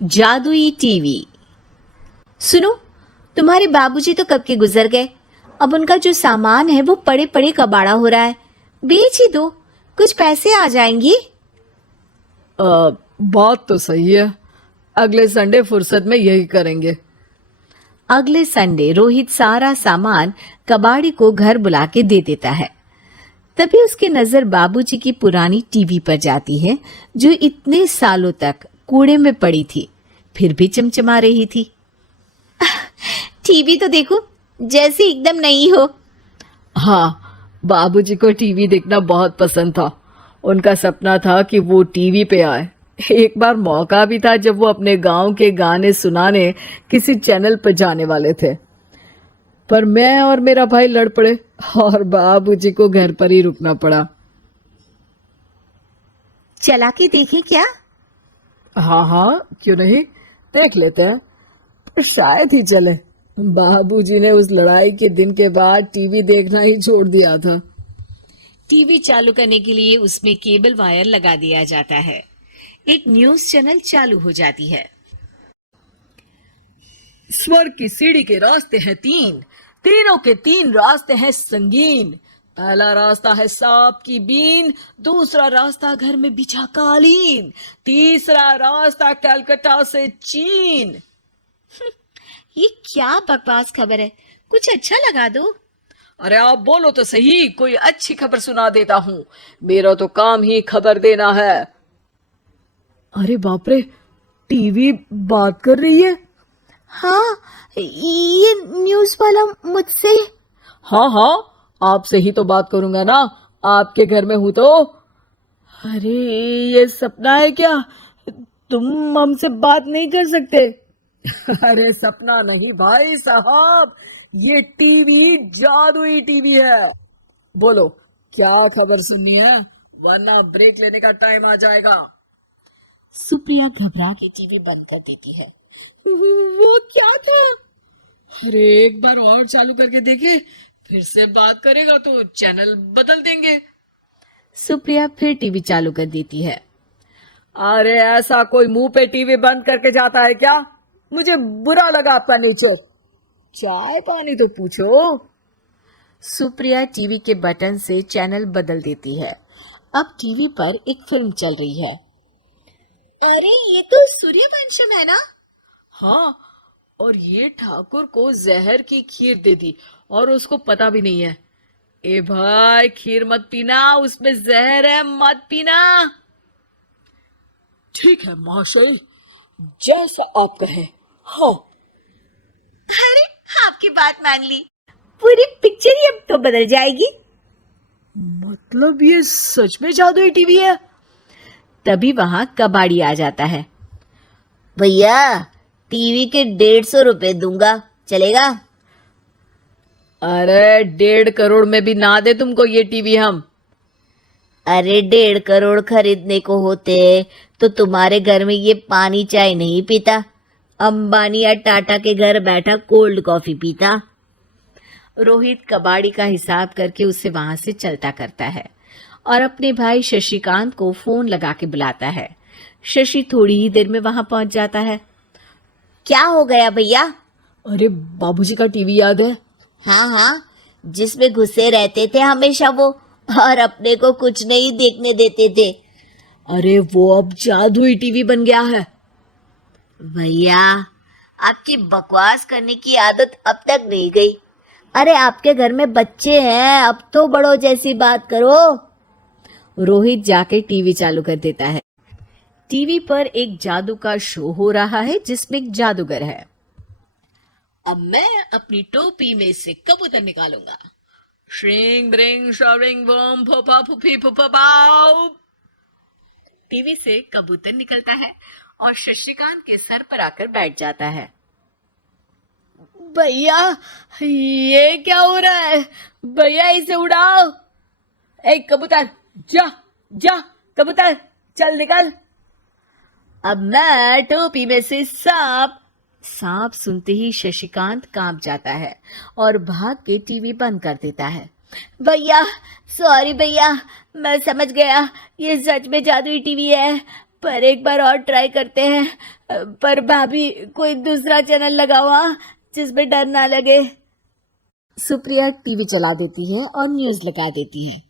जादुई टीवी। सुनो, तुम्हारे बाबूजी तो कब के गुजर गए। अब उनका जो सामान है वो पड़े पड़े कबाड़ा हो रहा है। बेच ही दो, कुछ पैसे आ जाएंगी। बात तो सही है। अगले संडे फुर्सत में यही करेंगे। अगले संडे रोहित सारा सामान कबाड़ी को घर बुला के दे देता है। तभी उसकी नजर बाबूजी की पुरानी टीवी पर जाती है, जो इतने सालों तक कूड़े में पड़ी थी, फिर भी चमचमा रही थी। टीवी तो देखो, जैसे एकदम नई हो। हाँ, बाबूजी को टीवी देखना बहुत पसंद था। उनका सपना था कि वो टीवी पे आए। एक बार मौका भी था जब वो अपने गांव के गाने सुनाने किसी चैनल पर जाने वाले थे, पर मैं और मेरा भाई लड़ पड़े और बाबूजी को घर पर ही रुकना पड़ा। चला के देखें क्या? हाँ हाँ, क्यों नहीं, देख लेते हैं। पर शायद ही चले। बाबूजी ने उस लड़ाई के दिन के बाद टीवी देखना ही छोड़ दिया था। टीवी चालू करने के लिए उसमें केबल वायर लगा दिया जाता है। एक न्यूज चैनल चालू हो जाती है। स्वर्ग की सीढ़ी के रास्ते हैं तीन, तीनों के तीन रास्ते हैं संगीन। पहला रास्ता है सांप की बीन, दूसरा रास्ता घर में बिछा कालीन, तीसरा रास्ता कलकत्ता से चीन। ये क्या बकवास खबर है, कुछ अच्छा लगा दो। अरे आप बोलो तो सही, कोई अच्छी खबर सुना देता हूँ। मेरा तो काम ही खबर देना है। अरे बाप रे, टीवी बात कर रही है। हाँ, ये न्यूज वाला मुझसे। हाँ हाँ, आपसे ही तो बात करूंगा ना, आपके घर में हूं तो। अरे ये सपना है क्या? तुम हमसे बात नहीं कर सकते? अरे सपना नहीं भाई साहब, ये टीवी जादुई टीवी है। बोलो, क्या खबर सुननी है, वरना ब्रेक लेने का टाइम आ जाएगा। सुप्रिया घबरा के टीवी बंद कर देती है। वो क्या था? अरे एक बार और चालू करके देखे, फिर से बात करेगा तो चैनल बदल देंगे। सुप्रिया फिर टीवी चालू कर देती है। अरे ऐसा कोई मुंह पे टीवी बंद करके जाता है क्या? मुझे बुरा लगा आपका नेचर। चाय पानी तो पूछो। सुप्रिया टीवी के बटन से चैनल बदल देती है। अब टीवी पर एक फिल्म चल रही है। अरे ये तो सूर्यवंशम है ना? हाँ, और ये ठाकुर को जहर की खीर दे दी और उसको पता भी नहीं है। ए भाई, खीर मत पीना, उसमें जहर है, मत पीना। ठीक है महाशय, जैसा आप कहें। हाँ। अरे आपकी बात मान ली, पूरी पिक्चर ही अब तो बदल जाएगी। मतलब ये सच में जादुई टीवी है? तभी वहां कबाड़ी आ जाता है। भैया, टीवी के 150 रुपए दूंगा, चलेगा? अरे 1.5 करोड़ में भी ना दे तुमको ये टीवी हम। अरे 1.5 करोड़ खरीदने को होते तो तुम्हारे घर में ये पानी चाय नहीं पीता, अंबानी या टाटा के घर बैठा कोल्ड कॉफी पीता। रोहित कबाड़ी का हिसाब करके उसे वहां से चलता करता है और अपने भाई शशिकांत को फोन लगा के बुलाता है। शशि थोड़ी ही देर में वहां पहुंच जाता है। क्या हो गया भैया? अरे बाबूजी का टीवी याद है? हाँ हाँ, जिसमें घुसे रहते थे हमेशा वो, और अपने को कुछ नहीं देखने देते थे। अरे वो अब जादुई टीवी बन गया है। भैया, आपकी बकवास करने की आदत अब तक नहीं गई। अरे आपके घर में बच्चे हैं, अब तो बड़ों जैसी बात करो। रोहित जाके टीवी चालू कर देता है। टीवी पर एक जादू का शो हो रहा है जिसमें एक जादूगर है। अब मैं अपनी टोपी में से कबूतर निकालूंगा। श्रिंग ब्रिंग शरिंग बम फपा फुफी फुफा पाउ। टीवी से कबूतर निकलता है और शशिकांत के सर पर आकर बैठ जाता है। भैया, ये क्या हो रहा है? भैया इसे उड़ाओ। एक कबूतर, जा जा कबूतर, चल निकल। अब मैं टोपी में से सांप सुनते ही शशिकांत कांप जाता है और भाग के टीवी बंद कर देता है। भैया, सॉरी भैया, मैं समझ गया, ये सच में जादुई टीवी है। पर एक बार और ट्राई करते हैं। पर भाभी कोई दूसरा चैनल लगाओ हाँ, जिसमें डर ना लगे। सुप्रिया टीवी चला देती है और न्यूज लगा देती है।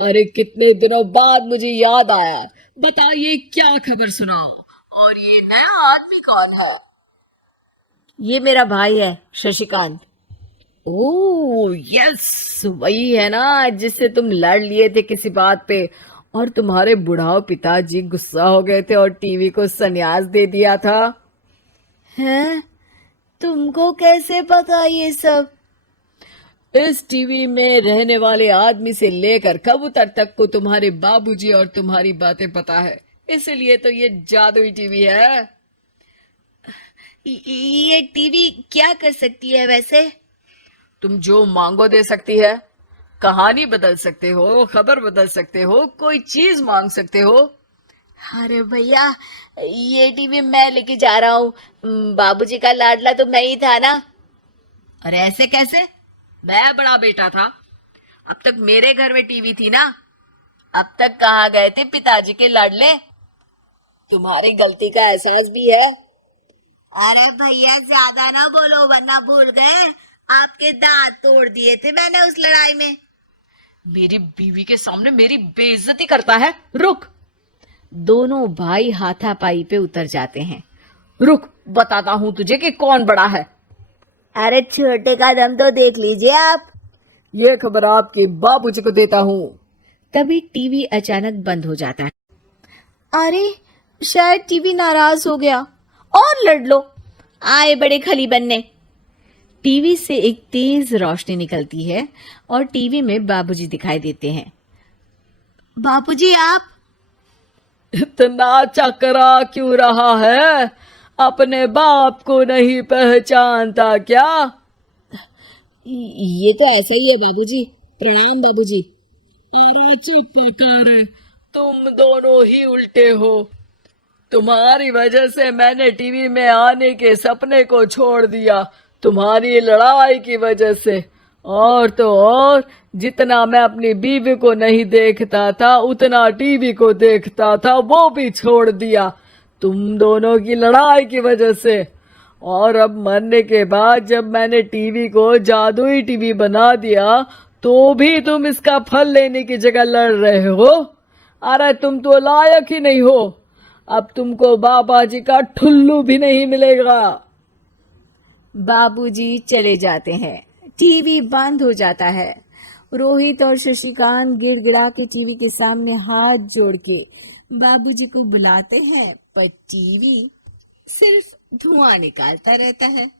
अरे कितने दिनों बाद मुझे याद आया, बताइए क्या खबर सुनाओ। और ये नया आदमी कौन है? ये मेरा भाई है शशिकांत। ओह यस, वही है ना जिससे तुम लड़ लिए थे किसी बात पे, और तुम्हारे बुढ़ाओ पिताजी गुस्सा हो गए थे और टीवी को संन्यास दे दिया था। हैं? तुमको कैसे पता ये सब? इस टीवी में रहने वाले आदमी से लेकर कबूतर तक को तुम्हारे बाबूजी और तुम्हारी बातें पता है, इसलिए तो ये जादुई टीवी है। ये टीवी क्या कर सकती है वैसे? तुम जो मांगो दे सकती है, कहानी बदल सकते हो, खबर बदल सकते हो, कोई चीज मांग सकते हो। अरे भैया, ये टीवी मैं लेके जा रहा हूँ। बाबूजी का लाडला तो मैं ही था ना। अरे ऐसे कैसे? मैं बड़ा बेटा था, अब तक मेरे घर में टीवी थी ना। अब तक कहाँ गए थे पिताजी के लाडले? तुम्हारी गलती का एहसास भी है। अरे भैया ज्यादा ना बोलो वरना भूल गए आपके दांत तोड़ दिए थे मैंने उस लड़ाई में। मेरी बीवी के सामने मेरी बेइज्जती करता है। रुक। दोनों भाई हाथापाई पे उतर जाते हैं। रुक, बताता हूं तुझे कि कौन बड़ा है। अरे छोटे का दम तो देख लीजिए आप। ये खबर आपके बाबूजी को देता हूँ। तभी टीवी अचानक बंद हो जाता है। अरे शायद टीवी नाराज हो गया। और लड़ लो। आए बड़े खली बनने। टीवी से एक तेज रोशनी निकलती है और टीवी में बाबूजी दिखाई देते हैं। बाबूजी आप? इतना चकरा क्यों रहा है? अपने बाप को नहीं पहचानता क्या? ये तो ऐसा ही है बाबूजी। प्रणाम बाबूजी। अरे चुप कर, तुम दोनों ही उल्टे हो। तुम्हारी वजह से मैंने टीवी में आने के सपने को छोड़ दिया, तुम्हारी लड़ाई की वजह से। और तो और, जितना मैं अपनी बीवी को नहीं देखता था उतना टीवी को देखता था, वो भी छोड़ दिया तुम दोनों की लड़ाई की वजह से। और अब मरने के बाद जब मैंने टीवी को जादुई टीवी बना दिया तो भी तुम इसका फल लेने की जगह लड़ रहे हो। अरे तुम तो लायक ही नहीं हो। अब तुमको बाबा जी का ठुल्लू भी नहीं मिलेगा। बाबूजी चले जाते हैं। टीवी बंद हो जाता है। रोहित और शशिकांत गिड़गिड़ा के टीवी के सामने हाथ जोड़ के बाबूजी को बुलाते हैं, पर टीवी सिर्फ धुआं निकालता रहता है।